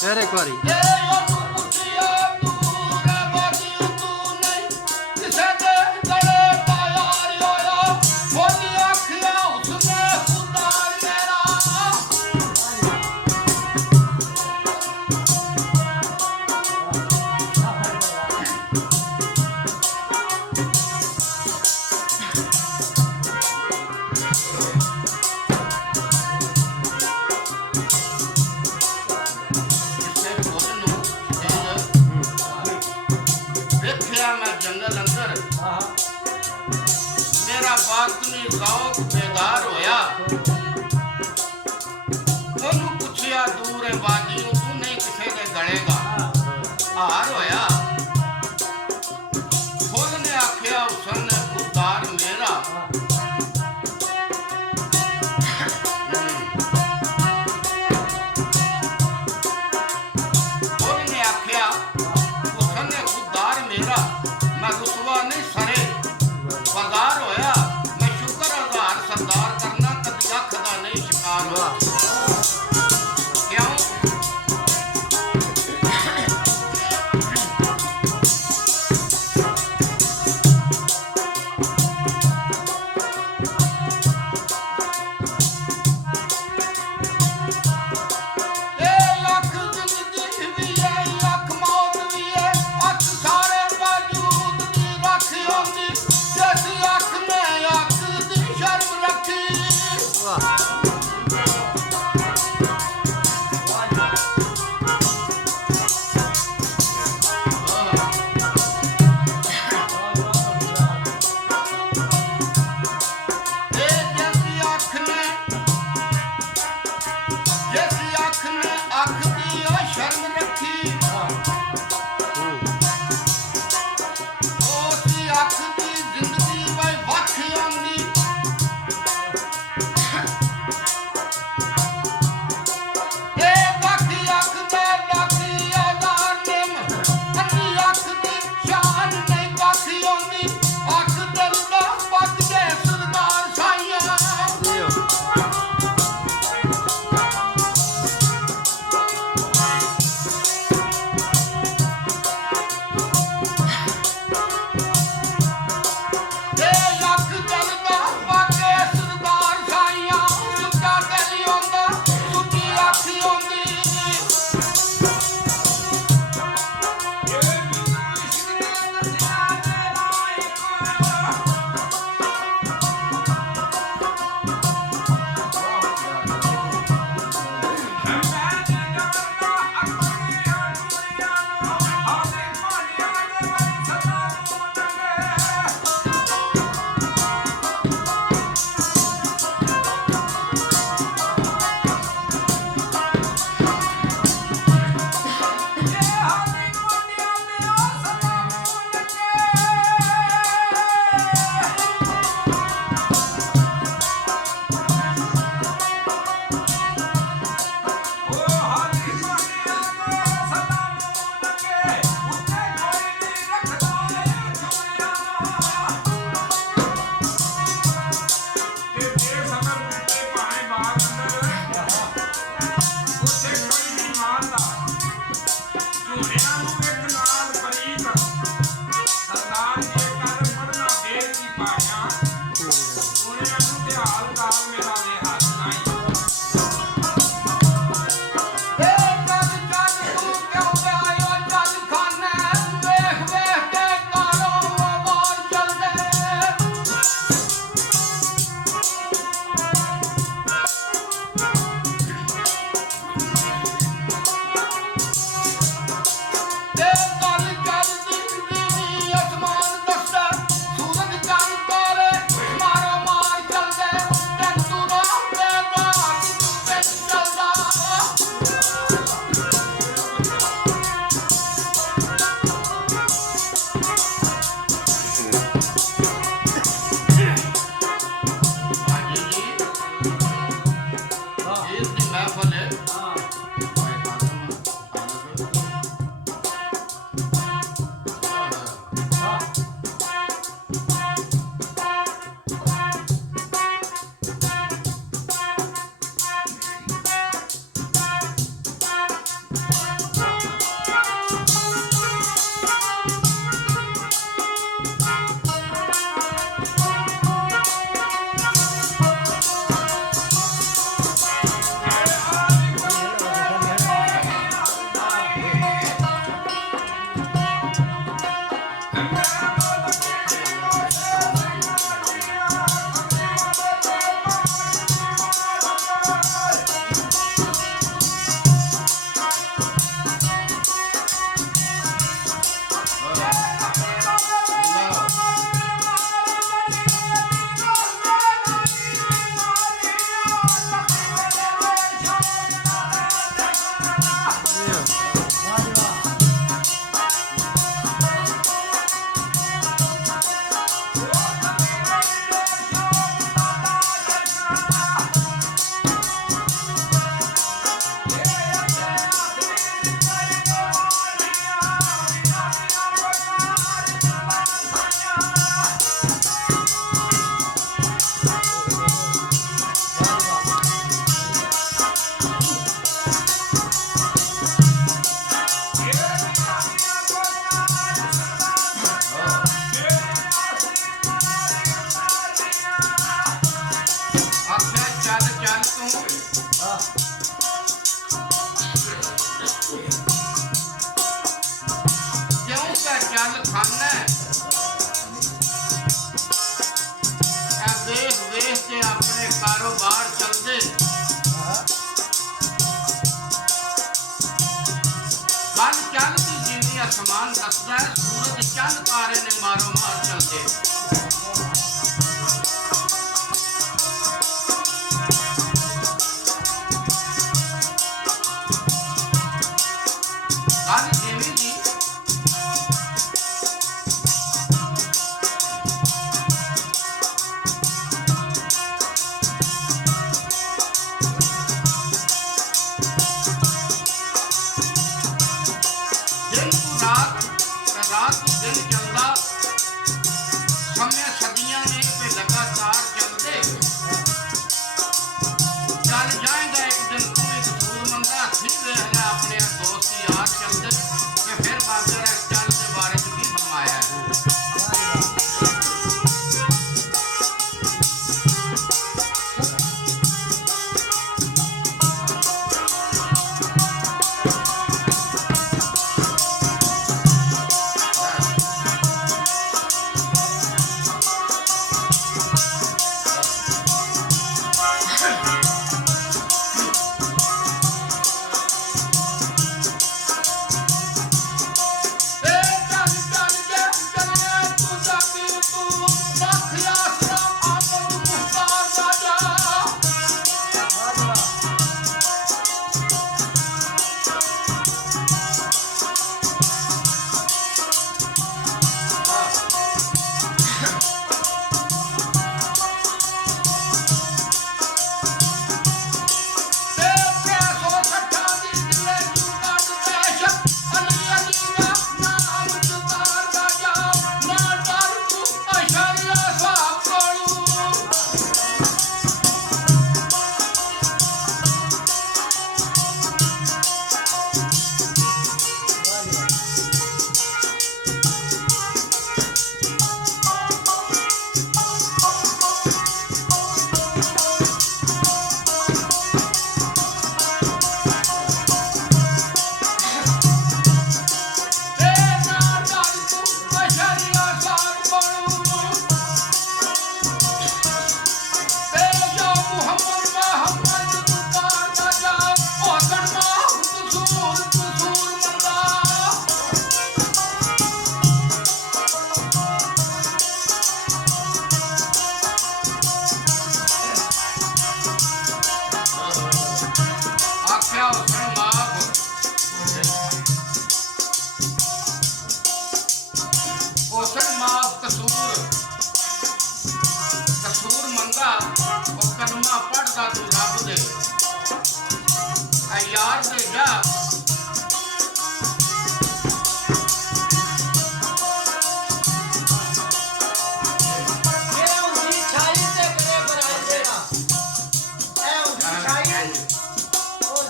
ਫਿਰ ਇੱਕ ਵਾਰੀ मेरा बातनी शौक बेदार होया ओनू पुछया दूर है बाजी तू नहीं किसे दे गलेगा हार होया फुल ने आख्या उसने खुदार मेरा फुल ने आख्या उसने खुदार मेरा मैं रुसवा नहीं सरे बाजार होया मैं शुक्र आधार सरदार करना कदी अख दा नहीं शिकार होया क्यों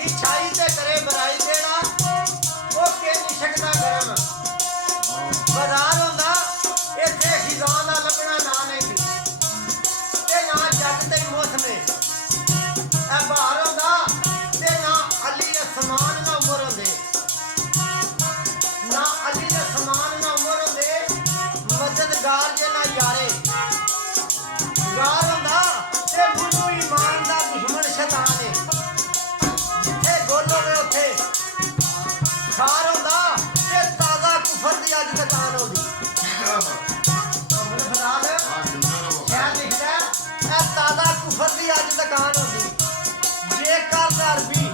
ਝੂਠੀ ਛਾਈ ਤੇ ਕਰੇ ਬੁਰਾਈ ਦੇਣਾ ਉਹ ਕੇ ਨਹੀਂ ਸਕਦਾ ਗਰਮ ਬਾਜ਼ਾਰ ਹੁੰਦਾ ਇੱਥੇ ਹਿਜ਼ਾਂ ਦਾ ਲੱਭਣਾ ਨਾ ਨਹੀਂ ਸੀ ਤੇ ਨਾ ਜੱਗ ਤੇ ਮੌਸਮੇ ਇਹ ਬਾਹਰ ਹੁੰਦਾ ਤੇ ਨਾ ਅਲੀ ਅਸਮਾਨ ਨਾ ਉਮਰ ਹੁੰਦੇ ਨਾ ਅਲੀ ਦੇ ਸਮਾਨ ਨਾ ਉਮਰ ਹੁੰਦੇ ਮਦਦਗਾਰ ਜੇ ਨਾ ਯਾਰੇ ਗਾਰ ਹੁੰਦਾ ਤੇ ਮੈਨੂੰ ਈਮਾਨ ਦਾ ਦੁਸ਼ਮਣ ਸ਼ੈਤਾਨ ਹੈ ਜਿੱਥੇ ਗੋਲ ਹੋਵੇ ਉੱਥੇ ਖਾਰ ਹੁੰਦਾ ਤੇ ਤਾਜ਼ਾ ਕੁਫਰ ਦੀ ਅੱਜ ਦੁਕਾਨ ਹੁੰਦੀ ਫਿਲਹਾਲ ਸ਼ਹਿਰ ਲਿਖਦਾ ਇਹ ਤਾਜ਼ਾ ਕੁਫਰ ਦੀ ਅੱਜ ਦੁਕਾਨ ਹੁੰਦੀ ਜੇਕਰ ਅਰਬੀ